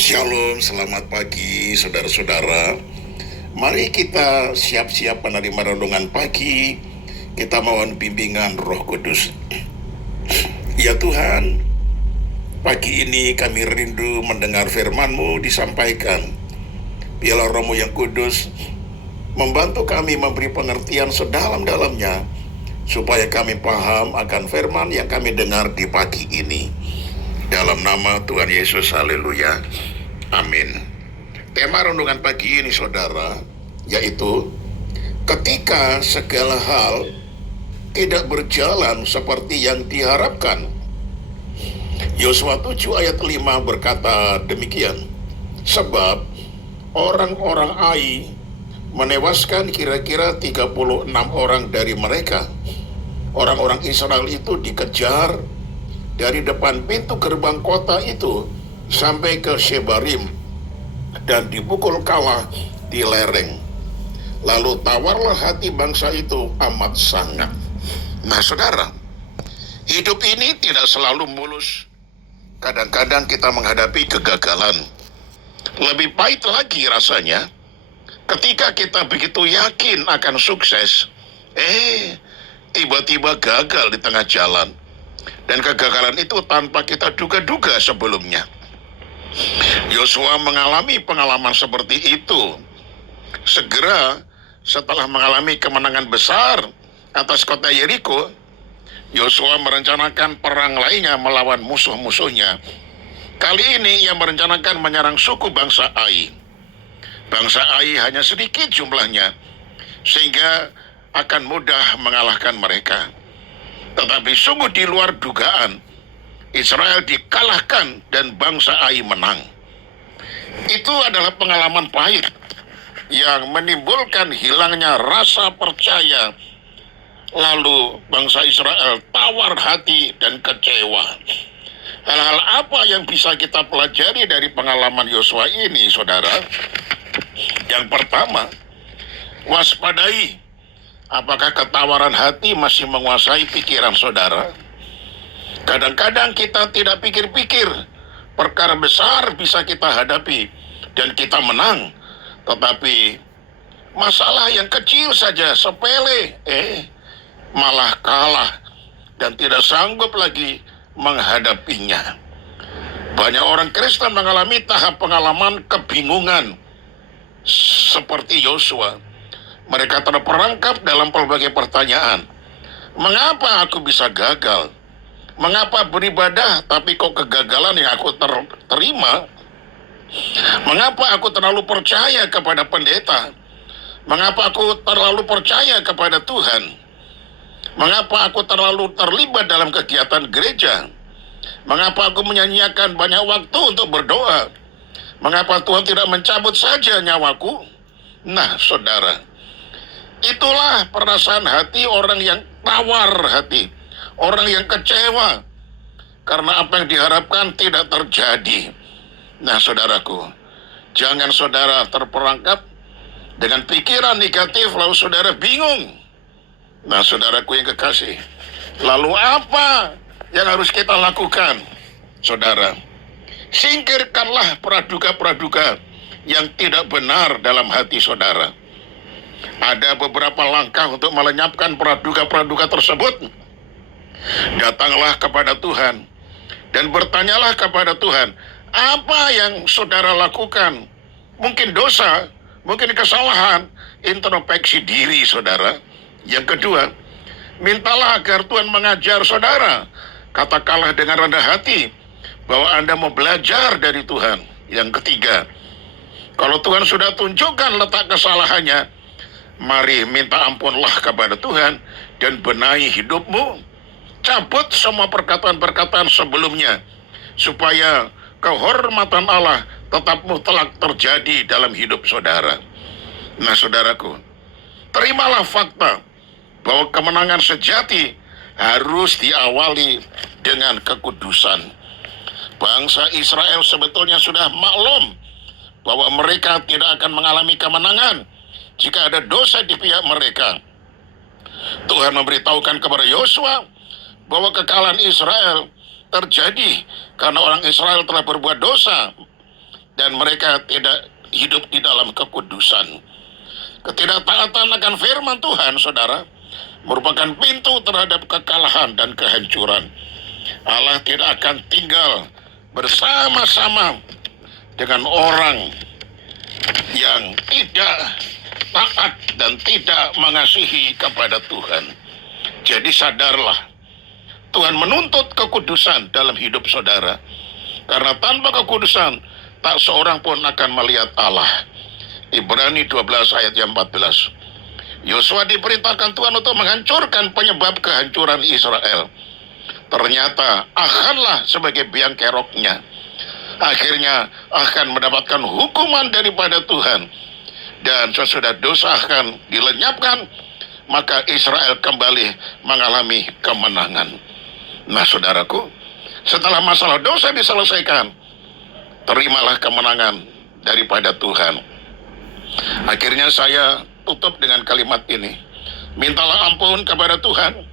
Shalom, selamat pagi saudara-saudara. Mari kita siap-siap menerima renungan pagi. Kita mohon bimbingan Roh Kudus. Ya Tuhan, pagi ini kami rindu mendengar firman-Mu disampaikan. Biarlah Roh-Mu yang kudus membantu kami memberi pengertian sedalam-dalamnya, supaya kami paham akan firman yang kami dengar di pagi ini. Dalam nama Tuhan Yesus, haleluya, amin. Tema renungan pagi ini saudara, yaitu ketika segala hal tidak berjalan seperti yang diharapkan. Yosua 7 ayat 5 berkata demikian, sebab orang-orang Ai menewaskan kira-kira 36 orang dari mereka. Orang-orang Israel itu dikejar dari depan pintu gerbang kota itu sampai ke Shebarim dan dipukul kalah di lereng. Lalu tawarlah hati bangsa itu amat sangat. Nah saudara, hidup ini tidak selalu mulus. Kadang-kadang kita menghadapi kegagalan. Lebih pahit lagi rasanya ketika kita begitu yakin akan sukses, tiba-tiba gagal di tengah jalan. Dan kegagalan itu tanpa kita duga-duga sebelumnya. Yosua mengalami pengalaman seperti itu. Segera setelah mengalami kemenangan besar atas kota Yeriko, Yosua merencanakan perang lainnya melawan musuh-musuhnya. Kali ini ia merencanakan menyerang suku bangsa Ai. Bangsa Ai hanya sedikit jumlahnya, sehingga akan mudah mengalahkan mereka. Tetapi sungguh di luar dugaan, Israel dikalahkan dan bangsa Ai menang. Itu adalah pengalaman pahit yang menimbulkan hilangnya rasa percaya. Lalu bangsa Israel tawar hati dan kecewa. Hal-hal apa yang bisa kita pelajari dari pengalaman Yosua ini, saudara? Yang pertama, waspadai. Apakah ketawaran hati masih menguasai pikiran saudara? Kadang-kadang kita tidak pikir-pikir, perkara besar bisa kita hadapi dan kita menang. Tetapi masalah yang kecil saja, sepele, malah kalah dan tidak sanggup lagi menghadapinya. Banyak orang Kristen mengalami tahap pengalaman kebingungan seperti Yosua. Mereka terperangkap dalam berbagai pertanyaan. Mengapa aku bisa gagal? Mengapa beribadah tapi kok kegagalan yang aku terima? Mengapa aku terlalu percaya kepada pendeta? Mengapa aku terlalu percaya kepada Tuhan? Mengapa aku terlalu terlibat dalam kegiatan gereja? Mengapa aku menyanyiakan banyak waktu untuk berdoa? Mengapa Tuhan tidak mencabut saja nyawaku? Nah, saudara, itulah perasaan hati orang yang tawar hati, orang yang kecewa karena apa yang diharapkan tidak terjadi. Nah, saudaraku, jangan saudara terperangkap dengan pikiran negatif lalu saudara bingung. Nah, saudaraku yang kekasih, lalu apa yang harus kita lakukan? Saudara, singkirkanlah praduga-praduga yang tidak benar dalam hati saudara. Ada beberapa langkah untuk melenyapkan praduga-praduga tersebut. Datanglah kepada Tuhan dan bertanyalah kepada Tuhan, apa yang saudara lakukan? Mungkin dosa, mungkin kesalahan, introspeksi diri saudara. Yang kedua, mintalah agar Tuhan mengajar saudara. Katakanlah dengan rendah hati bahwa Anda mau belajar dari Tuhan. Yang ketiga, kalau Tuhan sudah tunjukkan letak kesalahannya, mari minta ampunlah kepada Tuhan dan benahi hidupmu. Cabut semua perkataan-perkataan sebelumnya, supaya kehormatan Allah tetap mutlak terjadi dalam hidup saudara. Nah, saudaraku, terimalah fakta bahwa kemenangan sejati harus diawali dengan kekudusan. Bangsa Israel sebetulnya sudah maklum bahwa mereka tidak akan mengalami kemenangan jika ada dosa di pihak mereka. Tuhan memberitahukan kepada Yosua bahwa kekalahan Israel terjadi karena orang Israel telah berbuat dosa dan mereka tidak hidup di dalam kekudusan. Ketidaktaatan akan firman Tuhan, saudara, merupakan pintu terhadap kekalahan dan kehancuran. Allah tidak akan tinggal bersama-sama dengan orang yang tidak taat dan tidak mengasihi kepada Tuhan. Jadi sadarlah, Tuhan menuntut kekudusan dalam hidup saudara. Karena tanpa kekudusan, tak seorang pun akan melihat Allah. Ibrani 12 ayat yang 14. Yosua diperintahkan Tuhan untuk menghancurkan penyebab kehancuran Israel. Ternyata Achanlah sebagai biang keroknya. Akhirnya akan mendapatkan hukuman daripada Tuhan. Dan sesudah dosa akan dilenyapkan, maka Israel kembali mengalami kemenangan. Nah saudaraku, setelah masalah dosa diselesaikan, terimalah kemenangan daripada Tuhan. Akhirnya saya tutup dengan kalimat ini. Mintalah ampun kepada Tuhan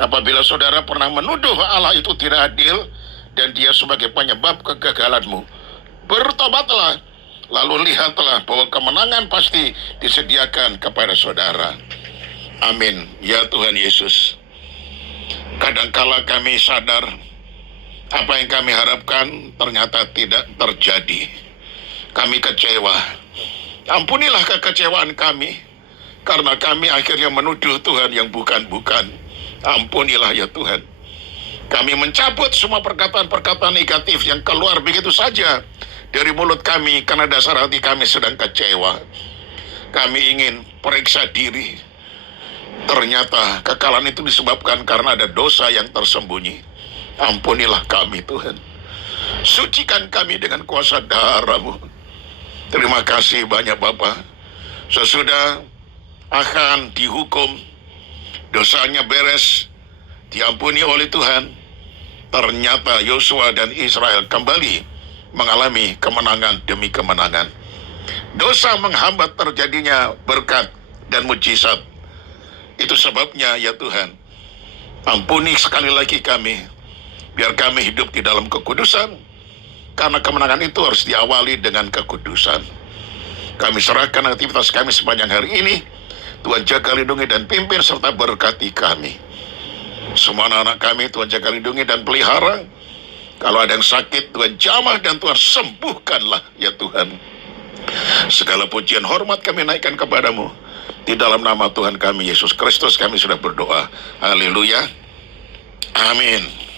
apabila saudara pernah menuduh Allah itu tidak adil dan dia sebagai penyebab kegagalanmu. Bertobatlah, lalu lihatlah bahwa kemenangan pasti disediakan kepada saudara. Amin. Ya Tuhan Yesus, kadangkala kami sadar apa yang kami harapkan ternyata tidak terjadi. Kami kecewa. Ampunilah kekecewaan kami, karena kami akhirnya menuduh Tuhan yang bukan-bukan. Ampunilah ya Tuhan. Kami mencabut semua perkataan-perkataan negatif yang keluar begitu saja dari mulut kami, karena dasar hati kami sedang kecewa. Kami ingin periksa diri. Ternyata kekalahan itu disebabkan karena ada dosa yang tersembunyi. Ampunilah kami Tuhan. Sucikan kami dengan kuasa darah-Mu. Terima kasih banyak Bapa. Sesudah akan dihukum, dosanya beres, diampuni oleh Tuhan, ternyata Yosua dan Israel kembali mengalami kemenangan demi kemenangan. Dosa menghambat terjadinya berkat dan mujizat. Itu sebabnya ya Tuhan, ampuni sekali lagi kami, biar kami hidup di dalam kekudusan. Karena kemenangan itu harus diawali dengan kekudusan. Kami serahkan aktivitas kami sepanjang hari ini. Tuhan jaga, lindungi, dan pimpin serta berkati kami. Semua anak-anak kami Tuhan jaga, lindungi, dan pelihara. Kalau ada yang sakit, Tuhan jamah dan Tuhan sembuhkanlah ya Tuhan. Segala pujian hormat kami naikkan kepadamu. Di dalam nama Tuhan kami Yesus Kristus kami sudah berdoa. Haleluya. Amin.